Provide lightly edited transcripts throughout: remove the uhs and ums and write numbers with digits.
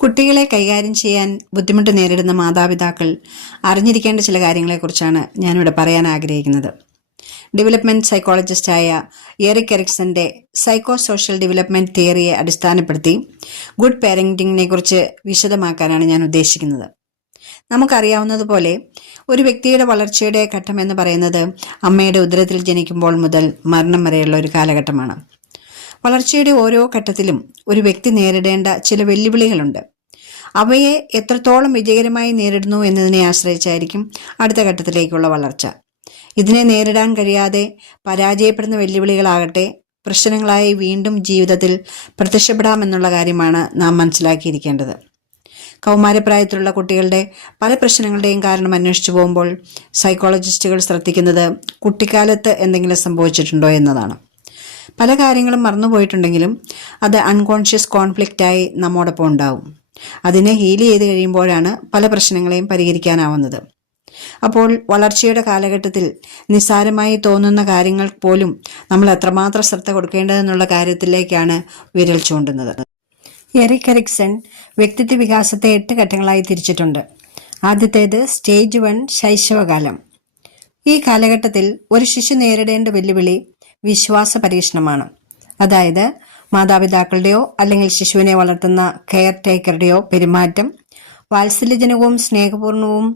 കുട്ടികളെ കൈകാര്യം ചെയ്യാൻ ബുദ്ധിമുട്ട് നേരിടുന്ന മാതാപിതാക്കൾ അറിഞ്ഞിരിക്കേണ്ട ചില കാര്യങ്ങളെക്കുറിച്ചാണ് ഞാനിവിടെ പറയാൻ ആഗ്രഹിക്കുന്നത്. ഡെവലപ്മെന്റ് സൈക്കോളജിസ്റ്റായ എറിക് എറിക്സന്റെ സൈക്കോ സോഷ്യൽ ഡെവലപ്മെന്റ് തിയറിയെ അടിസ്ഥാനപ്പെടുത്തി ഗുഡ് പാരന്റിങ്ങിനെ കുറിച്ച് വിശദമാക്കാനാണ് ഞാൻ ഉദ്ദേശിക്കുന്നത്. നമുക്കറിയാവുന്നതുപോലെ ഒരു വ്യക്തിയുടെ വളർച്ചയുടെ ഘട്ടം എന്ന് പറയുന്നത് അമ്മയുടെ ഉദരത്തിൽ ജനിക്കുമ്പോൾ മുതൽ മരണം വരെയുള്ള ഒരു കാലഘട്ടമാണ്. വളർച്ചയുടെ ഓരോ ഘട്ടത്തിലും ഒരു വ്യക്തി നേരിടേണ്ട ചില വെല്ലുവിളികളുണ്ട്. അവയെ എത്രത്തോളം വിജയകരമായി നേരിടുന്നു എന്നതിനെ ആശ്രയിച്ചായിരിക്കും അടുത്ത ഘട്ടത്തിലേക്കുള്ള വളർച്ച. ഇതിനെ നേരിടാൻ കഴിയാതെ പരാജയപ്പെടുന്ന വെല്ലുവിളികളാകട്ടെ പ്രശ്നങ്ങളായി വീണ്ടും ജീവിതത്തിൽ പ്രത്യക്ഷപ്പെടാമെന്നുള്ള കാര്യമാണ് നാം മനസ്സിലാക്കിയിരിക്കേണ്ടത്. കൗമാരപ്രായത്തിലുള്ള കുട്ടികളുടെ പല പ്രശ്നങ്ങളുടെയും കാരണം അന്വേഷിച്ചു പോകുമ്പോൾ സൈക്കോളജിസ്റ്റുകൾ ശ്രദ്ധിക്കുന്നത് കുട്ടിക്കാലത്ത് എന്തെങ്കിലും സംഭവിച്ചിട്ടുണ്ടോ എന്നതാണ്. പല കാര്യങ്ങളും മറന്നുപോയിട്ടുണ്ടെങ്കിലും അത് അൺകോൺഷ്യസ് കോൺഫ്ലിക്റ്റായി നമ്മോടൊപ്പം ഉണ്ടാവും. അതിനെ ഹീൽ ചെയ്ത് കഴിയുമ്പോഴാണ് പല പ്രശ്നങ്ങളെയും പരിഹരിക്കാനാവുന്നത്. അപ്പോൾ വളർച്ചയുടെ കാലഘട്ടത്തിൽ നിസ്സാരമായി തോന്നുന്ന കാര്യങ്ങൾ പോലും നമ്മൾ എത്രമാത്രം ശ്രദ്ധ കൊടുക്കേണ്ടതെന്നുള്ള കാര്യത്തിലേക്കാണ് വിരൽ ചൂണ്ടുന്നത്. എറിക് എറിക്സൺ വ്യക്തിത്വ വികാസത്തെ 8 ഘട്ടങ്ങളായി തിരിച്ചിട്ടുണ്ട്. ആദ്യത്തേത് സ്റ്റേജ് 1 ശൈശവകാലം. ഈ കാലഘട്ടത്തിൽ ഒരു ശിശു നേരിടേണ്ട വെല്ലുവിളി വിശ്വാസ പരീക്ഷണമാണ്. അതായത് മാതാപിതാക്കളുടെയോ അല്ലെങ്കിൽ ശിശുവിനെ വളർത്തുന്ന കെയർ ടേക്കറുടെയോ പെരുമാറ്റം വാത്സല്യജനകവും സ്നേഹപൂർണവും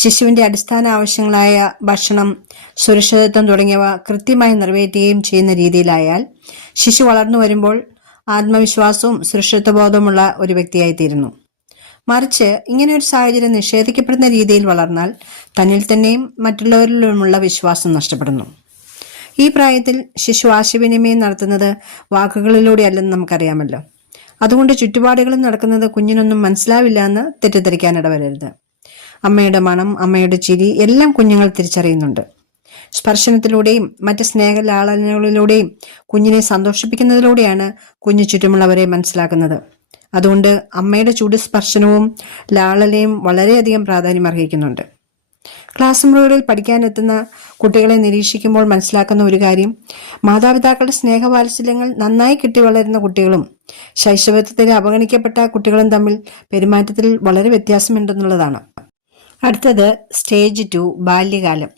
ശിശുവിൻ്റെ അടിസ്ഥാന ആവശ്യങ്ങളായ ഭക്ഷണം, സുരക്ഷിതത്വം തുടങ്ങിയവ കൃത്യമായി നിറവേറ്റുകയും ചെയ്യുന്ന രീതിയിലായാൽ ശിശു വളർന്നു വരുമ്പോൾ ആത്മവിശ്വാസവും സുരക്ഷിതത്വബോധവുമുള്ള ഒരു വ്യക്തിയായിത്തീരുന്നു. മറിച്ച് ഇങ്ങനെയൊരു സാഹചര്യം നിഷേധിക്കപ്പെടുന്ന രീതിയിൽ വളർന്നാൽ തന്നിൽ തന്നെയും മറ്റുള്ളവരിലുമുള്ള വിശ്വാസം നഷ്ടപ്പെടുന്നു. ഈ പ്രായത്തിൽ ശിശു ആശയവിനിമയം നടത്തുന്നത് വാക്കുകളിലൂടെ അല്ലെന്ന് നമുക്കറിയാമല്ലോ. അതുകൊണ്ട് ചുറ്റുപാടുകളും നടക്കുന്നത് കുഞ്ഞിനൊന്നും മനസ്സിലാവില്ല എന്ന് തെറ്റിദ്ധരിക്കാനിട വരരുത്. അമ്മയുടെ മണം, അമ്മയുടെ ചിരി എല്ലാം കുഞ്ഞുങ്ങൾ തിരിച്ചറിയുന്നുണ്ട്. സ്പർശനത്തിലൂടെയും മറ്റ് സ്നേഹലാളനകളിലൂടെയും കുഞ്ഞിനെ സന്തോഷിപ്പിക്കുന്നതിലൂടെയാണ് കുഞ്ഞു ചുറ്റുമുള്ളവരെ മനസ്സിലാക്കുന്നത്. അതുകൊണ്ട് അമ്മയുടെ ചൂട് സ്പർശനവും ലാളനയും വളരെയധികം പ്രാധാന്യം അർഹിക്കുന്നുണ്ട്. ക്ലാസ് മുറികളിൽ പഠിക്കാനെത്തുന്ന കുട്ടികളെ നിരീക്ഷിക്കുമ്പോൾ മനസ്സിലാക്കുന്ന ഒരു കാര്യം, മാതാപിതാക്കളുടെ സ്നേഹവാത്സല്യങ്ങൾ നന്നായി കിട്ടി വളരുന്ന കുട്ടികളും ശൈശവത്തിൽ അവഗണിക്കപ്പെട്ട കുട്ടികളും തമ്മിൽ പെരുമാറ്റത്തിൽ വളരെ വ്യത്യാസമുണ്ടെന്നുള്ളതാണ്. അടുത്തത് സ്റ്റേജ് 2 ബാല്യകാലം.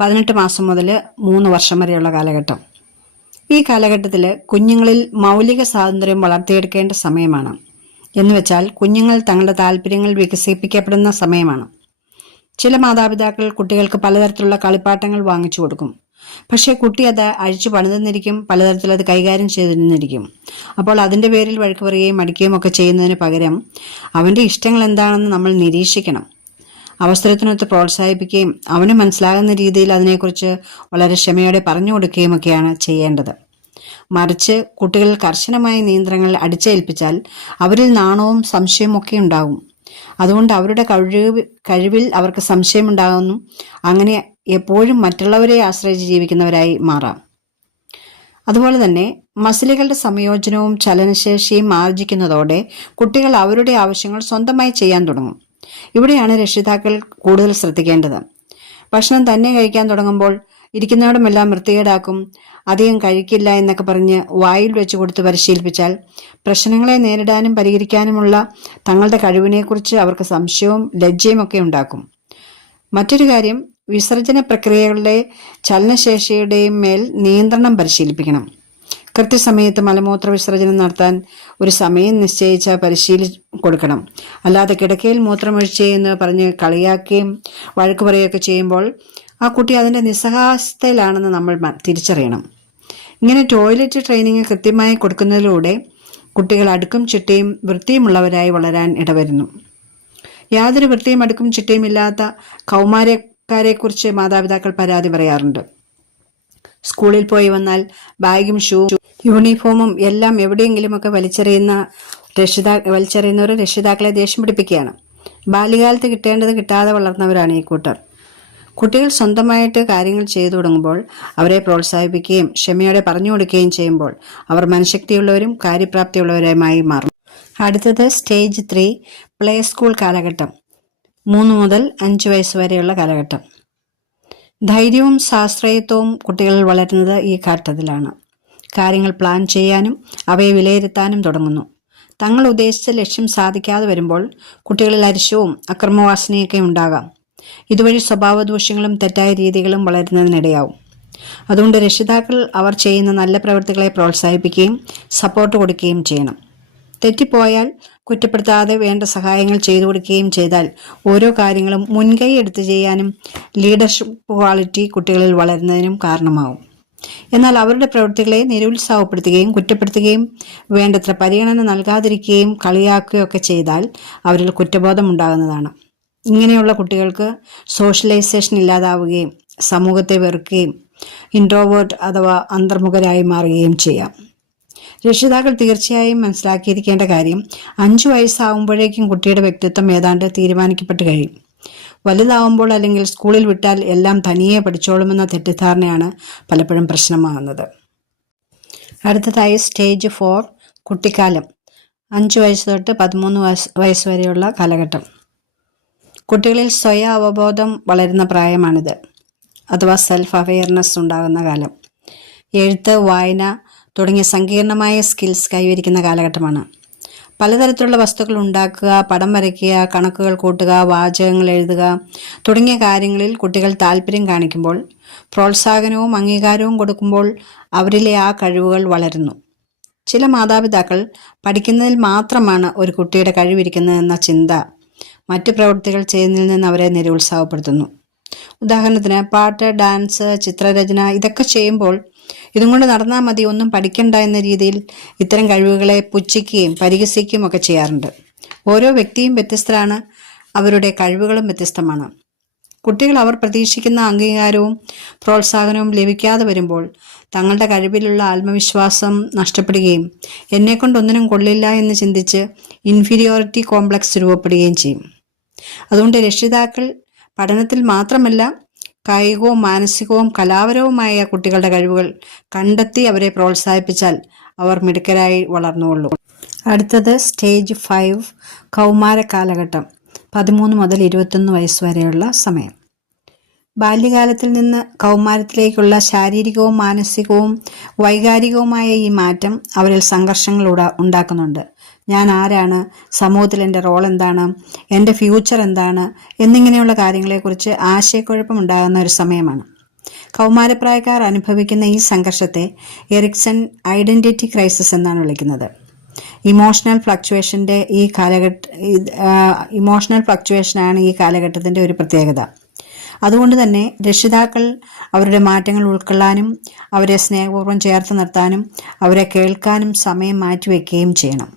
18 മാസം മുതൽ 3 വർഷം വരെയുള്ള കാലഘട്ടം. ഈ കാലഘട്ടത്തിൽ കുഞ്ഞുങ്ങളിൽ മൗലിക സ്വാതന്ത്ര്യം വളർത്തിയെടുക്കേണ്ട സമയമാണ്. എന്നുവെച്ചാൽ കുഞ്ഞുങ്ങൾ തങ്ങളുടെ താല്പര്യങ്ങൾ വികസിപ്പിക്കപ്പെടുന്ന സമയമാണ്. ചില മാതാപിതാക്കൾ കുട്ടികൾക്ക് പലതരത്തിലുള്ള കളിപ്പാട്ടങ്ങൾ വാങ്ങിച്ചു കൊടുക്കും. പക്ഷേ കുട്ടി അത് അഴിച്ചു പണിതെന്നിരിക്കും, പലതരത്തിൽ അത് കൈകാര്യം ചെയ്തിരുന്നിരിക്കും. അപ്പോൾ അതിൻ്റെ പേരിൽ വഴക്ക് പറയുകയും അടിക്കുകയും ഒക്കെ ചെയ്യുന്നതിന് പകരം അവൻ്റെ ഇഷ്ടങ്ങൾ എന്താണെന്ന് നമ്മൾ നിരീക്ഷിക്കണം. അവസരത്തിനൊത്ത് പ്രോത്സാഹിപ്പിക്കുകയും അവന് മനസ്സിലാകുന്ന രീതിയിൽ അതിനെക്കുറിച്ച് വളരെ ക്ഷമയോടെ പറഞ്ഞു കൊടുക്കുകയും ഒക്കെയാണ് ചെയ്യേണ്ടത്. മറിച്ച് കുട്ടികൾ കർശനമായ നിയന്ത്രണങ്ങൾ അടിച്ചേൽപ്പിച്ചാൽ അവരിൽ നാണവും സംശയവും ഒക്കെ ഉണ്ടാകും. അതുകൊണ്ട് അവരുടെ കഴിവിൽ അവർക്ക് സംശയമുണ്ടാകുന്നു. അങ്ങനെ എപ്പോഴും മറ്റുള്ളവരെ ആശ്രയിച്ച് ജീവിക്കുന്നവരായി മാറാം. അതുപോലെ തന്നെ മസിലുകളുടെ സംയോജനവും ചലനശേഷിയും ആർജിക്കുന്നതോടെ കുട്ടികൾ അവരുടെ ആവശ്യങ്ങൾ സ്വന്തമായി ചെയ്യാൻ തുടങ്ങും. ഇവിടെയാണ് രക്ഷിതാക്കൾ കൂടുതൽ ശ്രദ്ധിക്കേണ്ടത്. ഭക്ഷണം തന്നെ കഴിക്കാൻ തുടങ്ങുമ്പോൾ ഇരിക്കുന്നവിടമെല്ലാം വൃത്തികേടാക്കും, അധികം കഴിക്കില്ല എന്നൊക്കെ പറഞ്ഞ് വായിൽ വെച്ച് കൊടുത്ത് പരിശീലിപ്പിച്ചാൽ പ്രശ്നങ്ങളെ നേരിടാനും പരിഹരിക്കാനുമുള്ള തങ്ങളുടെ കഴിവിനെക്കുറിച്ച് അവർക്ക് സംശയവും ലജ്ജയും ഒക്കെ ഉണ്ടാക്കും. മറ്റൊരു കാര്യം, വിസർജന പ്രക്രിയകളുടെ ചലനശേഷിയുടെയും മേൽ നിയന്ത്രണം പരിശീലിപ്പിക്കണം. കൃത്യസമയത്ത് മലമൂത്ര വിസർജനം നടത്താൻ ഒരു സമയം നിശ്ചയിച്ച് കൊടുക്കണം. അല്ലാതെ കിടക്കയിൽ മൂത്രമൊഴിച്ചേ എന്ന് പറഞ്ഞ് കളിയാക്കുകയും വഴക്ക് പറയുകയൊക്കെ ചെയ്യുമ്പോൾ ആ കുട്ടി അതിൻ്റെ നിസ്സഹായസ്ഥയിലാണെന്ന് നമ്മൾ തിരിച്ചറിയണം. ഇങ്ങനെ ടോയ്ലറ്റ് ട്രെയിനിങ് കൃത്യമായി കൊടുക്കുന്നതിലൂടെ കുട്ടികൾ അടുക്കും ചിട്ടയും വൃത്തിയുമുള്ളവരായി വളരാൻ ഇടവരുന്നു. യാതൊരു വൃത്തിയും അടുക്കും ചിട്ടയും ഇല്ലാത്ത കൗമാരക്കാരെക്കുറിച്ച് മാതാപിതാക്കൾ പരാതി പറയാറുണ്ട്. സ്കൂളിൽ പോയി വന്നാൽ ബാഗും ഷൂവും യൂണിഫോമും എല്ലാം എവിടെയെങ്കിലുമൊക്കെ വലിച്ചെറിയുന്നവർ രക്ഷിതാക്കളെ ദേഷ്യം പിടിപ്പിക്കുകയാണ്. ബാല്യകാലത്ത് കിട്ടേണ്ടത് കിട്ടാതെ വളർന്നവരാണ് ഈ കൂട്ടർ. കുട്ടികൾ സ്വന്തമായിട്ട് കാര്യങ്ങൾ ചെയ്തു തുടങ്ങുമ്പോൾ അവരെ പ്രോത്സാഹിപ്പിക്കുകയും ക്ഷമയോടെ പറഞ്ഞു കൊടുക്കുകയും ചെയ്യുമ്പോൾ അവർ മനഃശക്തിയുള്ളവരും കാര്യപ്രാപ്തിയുള്ളവരുമായി മാറും. അടുത്തത് സ്റ്റേജ് 3 പ്ലേ സ്കൂൾ കാലഘട്ടം. 3 മുതൽ 5 വയസ്സ് വരെയുള്ള കാലഘട്ടം. ധൈര്യവും ശാസ്ത്രീയത്വവും കുട്ടികൾ വളരുന്നത് ഈ ഘട്ടത്തിലാണ്. കാര്യങ്ങൾ പ്ലാൻ ചെയ്യാനും അവയെ വിലയിരുത്താനും തുടങ്ങുന്നു. തങ്ങൾ ഉദ്ദേശിച്ച ലക്ഷ്യം സാധിക്കാതെ വരുമ്പോൾ കുട്ടികളിൽ അരിശവും അക്രമവാസനയൊക്കെ ഉണ്ടാകാം. ഇതുവഴി സ്വഭാവ ദൂഷ്യങ്ങളും തെറ്റായ രീതികളും വളരുന്നതിനിടയാവും. അതുകൊണ്ട് രക്ഷിതാക്കൾ അവർ ചെയ്യുന്ന നല്ല പ്രവൃത്തികളെ പ്രോത്സാഹിപ്പിക്കുകയും സപ്പോർട്ട് കൊടുക്കുകയും ചെയ്യണം. തെറ്റിപ്പോയാൽ കുറ്റപ്പെടുത്താതെ വേണ്ട സഹായങ്ങൾ ചെയ്തു കൊടുക്കുകയും ചെയ്താൽ ഓരോ കാര്യങ്ങളും മുൻകൈ എടുത്ത് ചെയ്യാനും ലീഡർഷിപ്പ് ക്വാളിറ്റി കുട്ടികളിൽ വളരുന്നതിനും കാരണമാവും. എന്നാൽ അവരുടെ പ്രവൃത്തികളെ നിരുത്സാഹപ്പെടുത്തുകയും കുറ്റപ്പെടുത്തുകയും വേണ്ടത്ര പരിഗണന നൽകാതിരിക്കുകയും കളിയാക്കുകയൊക്കെ ചെയ്താൽ അവരിൽ കുറ്റബോധം ഉണ്ടാകുന്നതാണ്. ഇങ്ങനെയുള്ള കുട്ടികൾക്ക് സോഷ്യലൈസേഷൻ ഇല്ലാതാവുകയും സമൂഹത്തെ വെറുക്കുകയും ഇൻട്രോവേർട്ട് അഥവാ അന്തർമുഖരായി മാറുകയും ചെയ്യാം. രക്ഷിതാക്കൾ തീർച്ചയായും മനസ്സിലാക്കിയിരിക്കേണ്ട കാര്യം 5 വയസ്സാവുമ്പോഴേക്കും കുട്ടിയുടെ വ്യക്തിത്വം ഏതാണ്ട് തീരുമാനിക്കപ്പെട്ട് കഴിയും. വലുതാവുമ്പോൾ അല്ലെങ്കിൽ സ്കൂളിൽ വിട്ടാൽ എല്ലാം തനിയെ പഠിച്ചോളുമെന്ന തെറ്റിദ്ധാരണയാണ് പലപ്പോഴും പ്രശ്നമാകുന്നത്. അടുത്തതായി സ്റ്റേജ് 4 കുട്ടിക്കാലം. 5 വയസ്സ് തൊട്ട് 13 വയസ്സ് വരെയുള്ള കാലഘട്ടം. കുട്ടികളിൽ സ്വയം അവബോധം വളരുന്ന പ്രായമാണിത്, അഥവാ സെൽഫ് അവെയർനെസ് ഉണ്ടാകുന്ന കാലം. എഴുത്ത്, വായന തുടങ്ങിയ സങ്കീർണമായ സ്കിൽസ് കൈവരിക്കുന്ന കാലഘട്ടമാണ്. പലതരത്തിലുള്ള വസ്തുക്കൾ ഉണ്ടാക്കുക, പടം വരയ്ക്കുക, കണക്കുകൾ കൂട്ടുക, വാചകങ്ങൾ എഴുതുക തുടങ്ങിയ കാര്യങ്ങളിൽ കുട്ടികൾ താല്പര്യം കാണിക്കുമ്പോൾ, പ്രോത്സാഹനവും അംഗീകാരവും കൊടുക്കുമ്പോൾ അവരിലെ ആ കഴിവുകൾ വളരുന്നു. ചില മാതാപിതാക്കൾ പഠിക്കുന്നതിൽ മാത്രമാണ് ഒരു കുട്ടിയുടെ കഴിവിരിക്കുന്നതെന്ന ചിന്ത മറ്റു പ്രവൃത്തികൾ ചെയ്യുന്നതിൽ നിന്ന് അവരെ നിരുത്സാഹപ്പെടുത്തുന്നു. ഉദാഹരണത്തിന് പാട്ട്, ഡാൻസ്, ചിത്രരചന ഇതൊക്കെ ചെയ്യുമ്പോൾ ഇതും കൊണ്ട് നടന്നാൽ മതി, ഒന്നും പഠിക്കണ്ട എന്ന രീതിയിൽ ഇത്തരം കഴിവുകളെ പുച്ഛിക്കുകയും പരിഹസിക്കുകയും ഒക്കെ ചെയ്യാറുണ്ട്. ഓരോ വ്യക്തിയും വ്യത്യസ്തരാണ്, അവരുടെ കഴിവുകളും വ്യത്യസ്തമാണ്. കുട്ടികൾ അവർ പ്രതീക്ഷിക്കുന്ന അംഗീകാരവും പ്രോത്സാഹനവും ലഭിക്കാതെ വരുമ്പോൾ തങ്ങളുടെ കഴിവിലുള്ള ആത്മവിശ്വാസം നഷ്ടപ്പെടുകയും എന്നെക്കൊണ്ടൊന്നിനും കൊള്ളില്ല എന്ന് ചിന്തിച്ച് ഇൻഫീരിയോറിറ്റി കോംപ്ലക്സ് രൂപപ്പെടുകയും ചെയ്യും. അതുകൊണ്ട് രക്ഷിതാക്കൾ പഠനത്തിൽ മാത്രമല്ല കായികവും മാനസികവും കലാപരവുമായ കുട്ടികളുടെ കഴിവുകൾ കണ്ടെത്തി അവരെ പ്രോത്സാഹിപ്പിച്ചാൽ അവർ മിടുക്കരായി വളർന്നുകൊള്ളും. അടുത്തത് സ്റ്റേജ് 5 കൗമാര കാലഘട്ടം. 13 മുതൽ 21 വയസ്സ് വരെയുള്ള സമയം. ബാല്യകാലത്തിൽ നിന്ന് കൗമാരത്തിലേക്കുള്ള ശാരീരികവും മാനസികവും വൈകാരികവുമായ ഈ മാറ്റം അവരിൽ സംഘർഷങ്ങൾ ഉണ്ടാക്കുന്നുണ്ട്. ഞാൻ ആരാണ്, സമൂഹത്തിൽ എൻ്റെ റോൾ എന്താണ്, എൻ്റെ ഫ്യൂച്ചർ എന്താണ് എന്നിങ്ങനെയുള്ള കാര്യങ്ങളെക്കുറിച്ച് ആശയക്കുഴപ്പമുണ്ടാകുന്ന ഒരു സമയമാണ്. കൗമാരപ്രായക്കാർ അനുഭവിക്കുന്ന ഈ സംഘർഷത്തെ എറിക്സൺ ഐഡന്റിറ്റി ക്രൈസിസ് എന്നാണ് വിളിക്കുന്നത്. ഇമോഷണൽ ഫ്ലക്ച്വേഷനാണ് ഈ കാലഘട്ടത്തിൻ്റെ ഒരു പ്രത്യേകത. അതുകൊണ്ട് തന്നെ രക്ഷിതാക്കൾ അവരുടെ മാറ്റങ്ങൾ ഉൾക്കൊള്ളാനും അവരെ സ്നേഹപൂർവ്വം ചേർത്ത് നിർത്താനും അവരെ കേൾക്കാനും സമയം മാറ്റിവെക്കുകയും ചെയ്യണം.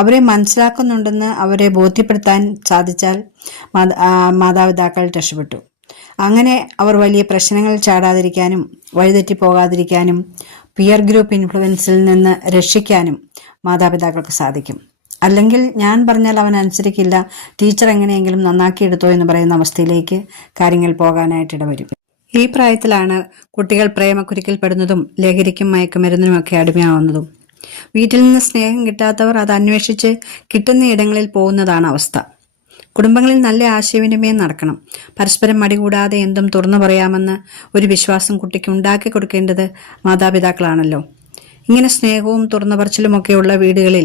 അവരെ മനസ്സിലാക്കുന്നുണ്ടെന്ന് അവരെ ബോധ്യപ്പെടുത്താൻ സാധിച്ചാൽ മാതാപിതാക്കൾ രക്ഷപ്പെട്ടു. അങ്ങനെ അവർ വലിയ പ്രശ്നങ്ങളിൽ ചാടാതിരിക്കാനും വഴിതെറ്റിപ്പോകാതിരിക്കാനും പിയർ ഗ്രൂപ്പ് ഇൻഫ്ലുവൻസിൽ നിന്ന് രക്ഷിക്കാനും മാതാപിതാക്കൾക്ക് സാധിക്കും. അല്ലെങ്കിൽ ഞാൻ പറഞ്ഞാൽ അവൻ അനുസരിക്കില്ല, ടീച്ചർ എങ്ങനെയെങ്കിലും നന്നാക്കിയെടുത്തോ എന്ന് പറയുന്ന അവസ്ഥയിലേക്ക് കാര്യങ്ങൾ പോകാനായിട്ടിടവരും. ഈ പ്രായത്തിലാണ് കുട്ടികൾ പ്രേമക്കുരുക്കിൽപ്പെടുന്നതും ലഹരിക്കും മയക്കുമരുന്നിനുമൊക്കെ അടിമയാവുന്നതും. വീട്ടിൽ നിന്ന് സ്നേഹം കിട്ടാത്തവർ അത് അന്വേഷിച്ച് കിട്ടുന്ന ഇടങ്ങളിൽ പോകുന്നതാണ് അവസ്ഥ. കുടുംബങ്ങളിൽ നല്ല ആശയവിനിമയം നടക്കണം. പരസ്പരം മടികൂടാതെ എന്തും തുറന്നു പറയാമെന്ന് ഒരു വിശ്വാസം കുട്ടിക്ക് ഉണ്ടാക്കി കൊടുക്കേണ്ടത് മാതാപിതാക്കളാണല്ലോ. ഇങ്ങനെ സ്നേഹവും തുറന്നു പറച്ചിലുമൊക്കെയുള്ള വീടുകളിൽ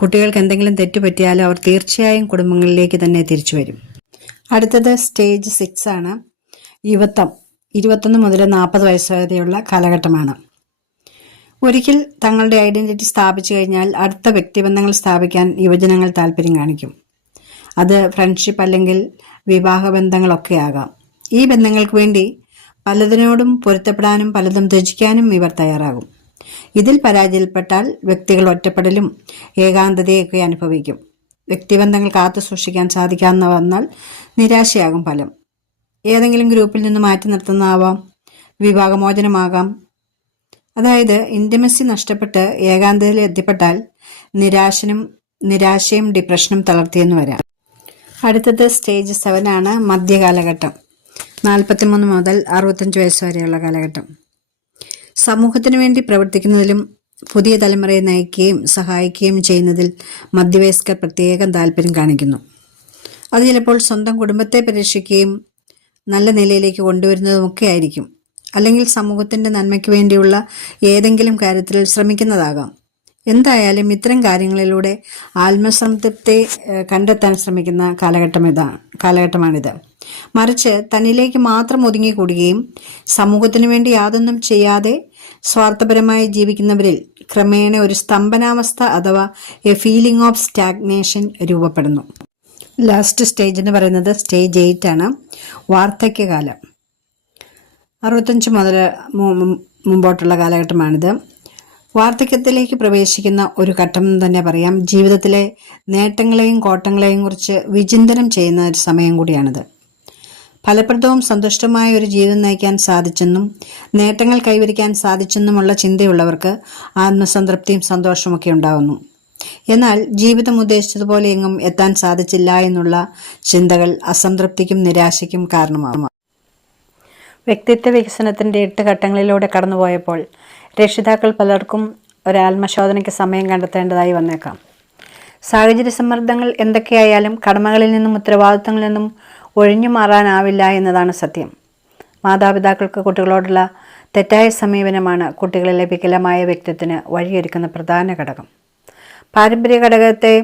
കുട്ടികൾക്ക് എന്തെങ്കിലും തെറ്റുപറ്റിയാലും അവർ തീർച്ചയായും കുടുംബങ്ങളിലേക്ക് തന്നെ തിരിച്ചു വരും. അടുത്തത് സ്റ്റേജ് 6 ആണ്. യുവത്വം. 21 മുതൽ 40 വയസ്സ് വരെയുള്ള കാലഘട്ടമാണ്. ഒരിക്കൽ തങ്ങളുടെ ഐഡന്റിറ്റി സ്ഥാപിച്ചു കഴിഞ്ഞാൽ അടുത്ത വ്യക്തിബന്ധങ്ങൾ സ്ഥാപിക്കാൻ യുവജനങ്ങൾ താല്പര്യം കാണിക്കും. അത് ഫ്രണ്ട്ഷിപ്പ് അല്ലെങ്കിൽ വിവാഹബന്ധങ്ങളൊക്കെ ആകാം. ഈ ബന്ധങ്ങൾക്ക് വേണ്ടി പലതിനോടും പൊരുത്തപ്പെടാനും പലതും ത്യജിക്കാനും ഇവർ തയ്യാറാകും. ഇതിൽ പരാജയപ്പെട്ടാൽ വ്യക്തികൾ ഒറ്റപ്പെടലും ഏകാന്തതയൊക്കെ അനുഭവിക്കും. വ്യക്തിബന്ധങ്ങൾ കാത്തു സൂക്ഷിക്കാൻ സാധിക്കാതെ വന്നാൽ നിരാശയാകും ഫലം. ഏതെങ്കിലും ഗ്രൂപ്പിൽ നിന്ന് മാറ്റി നിർത്തുന്നതാവാം, വിവാഹമോചനമാകാം. അതായത് ഇൻറ്റിമസി നഷ്ടപ്പെട്ട് ഏകാന്തതയിൽ എത്തിപ്പെട്ടാൽ നിരാശയും ഡിപ്രഷനും തളർത്തിയെന്ന് വരാം. അടുത്തത് സ്റ്റേജ് 7 ആണ്. മധ്യകാലഘട്ടം. 43 മുതൽ 65 വയസ്സ് വരെയുള്ള കാലഘട്ടം. സമൂഹത്തിനു വേണ്ടി പ്രവർത്തിക്കുന്നതിലും പുതിയ തലമുറയെ നയിക്കുകയും സഹായിക്കുകയും ചെയ്യുന്നതിൽ മധ്യവയസ്കർ പ്രത്യേകം താല്പര്യം കാണിക്കുന്നു. അത് ചിലപ്പോൾ സ്വന്തം കുടുംബത്തെ പരീക്ഷിക്കുകയും നല്ല നിലയിലേക്ക് കൊണ്ടുവരുന്നതുമൊക്കെ ആയിരിക്കും. അല്ലെങ്കിൽ സമൂഹത്തിൻ്റെ നന്മയ്ക്ക് വേണ്ടിയുള്ള ഏതെങ്കിലും കാര്യത്തിൽ ശ്രമിക്കുന്നതാകാം. എന്തായാലും ഇത്തരം കാര്യങ്ങളിലൂടെ ആത്മസംതൃപ്തി കണ്ടെത്താൻ ശ്രമിക്കുന്ന കാലഘട്ടമാണിത്. മറിച്ച് തന്നിലേക്ക് മാത്രം ഒതുങ്ങിക്കൂടുകയും സമൂഹത്തിനു വേണ്ടി യാതൊന്നും ചെയ്യാതെ സ്വാർത്ഥപരമായി ജീവിക്കുന്നവരിൽ ക്രമേണ ഒരു സ്തംഭനാവസ്ഥ അഥവാ എ ഫീലിംഗ് ഓഫ് സ്റ്റാഗ്നേഷൻ രൂപപ്പെടുന്നു. ലാസ്റ്റ് സ്റ്റേജ് എന്ന് പറയുന്നത് സ്റ്റേജ് 8 ആണ്, വാർദ്ധക്യകാലം. 65 മുതൽ മുമ്പോട്ടുള്ള കാലഘട്ടമാണിത്. വാർദ്ധക്യത്തിലേക്ക് പ്രവേശിക്കുന്ന ഒരു ഘട്ടം എന്ന് തന്നെ പറയാം. ജീവിതത്തിലെ നേട്ടങ്ങളെയും കോട്ടങ്ങളെയും കുറിച്ച് വിചിന്തനം ചെയ്യുന്ന ഒരു സമയം കൂടിയാണിത്. ഫലപ്രദവും സന്തുഷ്ടമായ ഒരു ജീവിതം നയിക്കാൻ സാധിച്ചെന്നും നേട്ടങ്ങൾ കൈവരിക്കാൻ സാധിച്ചെന്നുമുള്ള ചിന്തയുള്ളവർക്ക് ആത്മസംതൃപ്തിയും സന്തോഷമൊക്കെ ഉണ്ടാകുന്നു. എന്നാൽ ജീവിതം ഉദ്ദേശിച്ചതുപോലെ എങ്ങും എത്താൻ സാധിച്ചില്ല എന്നുള്ള ചിന്തകൾ അസംതൃപ്തിക്കും നിരാശയ്ക്കും കാരണമാകും. വ്യക്തിത്വ വികസനത്തിൻ്റെ 8 ഘട്ടങ്ങളിലൂടെ കടന്നുപോയപ്പോൾ രക്ഷിതാക്കൾ പലർക്കും ഒരു ആത്മശോധനയ്ക്ക് സമയം കണ്ടെത്തേണ്ടതായി വന്നേക്കാം. സാഹചര്യ സമ്മർദ്ദങ്ങൾ എന്തൊക്കെയായാലും കടമകളിൽ നിന്നും ഉത്തരവാദിത്തങ്ങളിൽ നിന്നും ഒഴിഞ്ഞു മാറാനാവില്ല എന്നതാണ് സത്യം. മാതാപിതാക്കൾക്ക് കുട്ടികളോടുള്ള തെറ്റായ സമീപനമാണ് കുട്ടികളിലെ വികലമായ വ്യക്തിത്വത്തിന് വഴിയൊരുക്കുന്ന പ്രധാന ഘടകം. പാരമ്പര്യ ഘടകത്തെ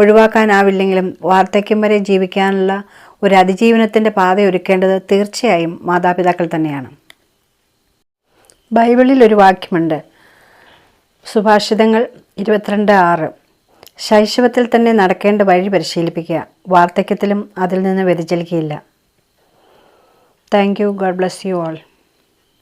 ഒഴിവാക്കാനാവില്ലെങ്കിലും വാർദ്ധക്യം വരെ ജീവിക്കാനുള്ള ഒരു അതിജീവനത്തിൻ്റെ പാത ഒരുക്കേണ്ടത് തീർച്ചയായും മാതാപിതാക്കൾ തന്നെയാണ്. ബൈബിളിൽ ഒരു വാക്യമുണ്ട്, സുഭാഷിതങ്ങൾ 22:6. ശൈശവത്തിൽ തന്നെ നടക്കേണ്ട വഴി പരിശീലിപ്പിക്കുക, വാർദ്ധക്യത്തിലും അതിൽ നിന്ന് വ്യതിചലിക്കുകയില്ല. Thank you. God bless you all.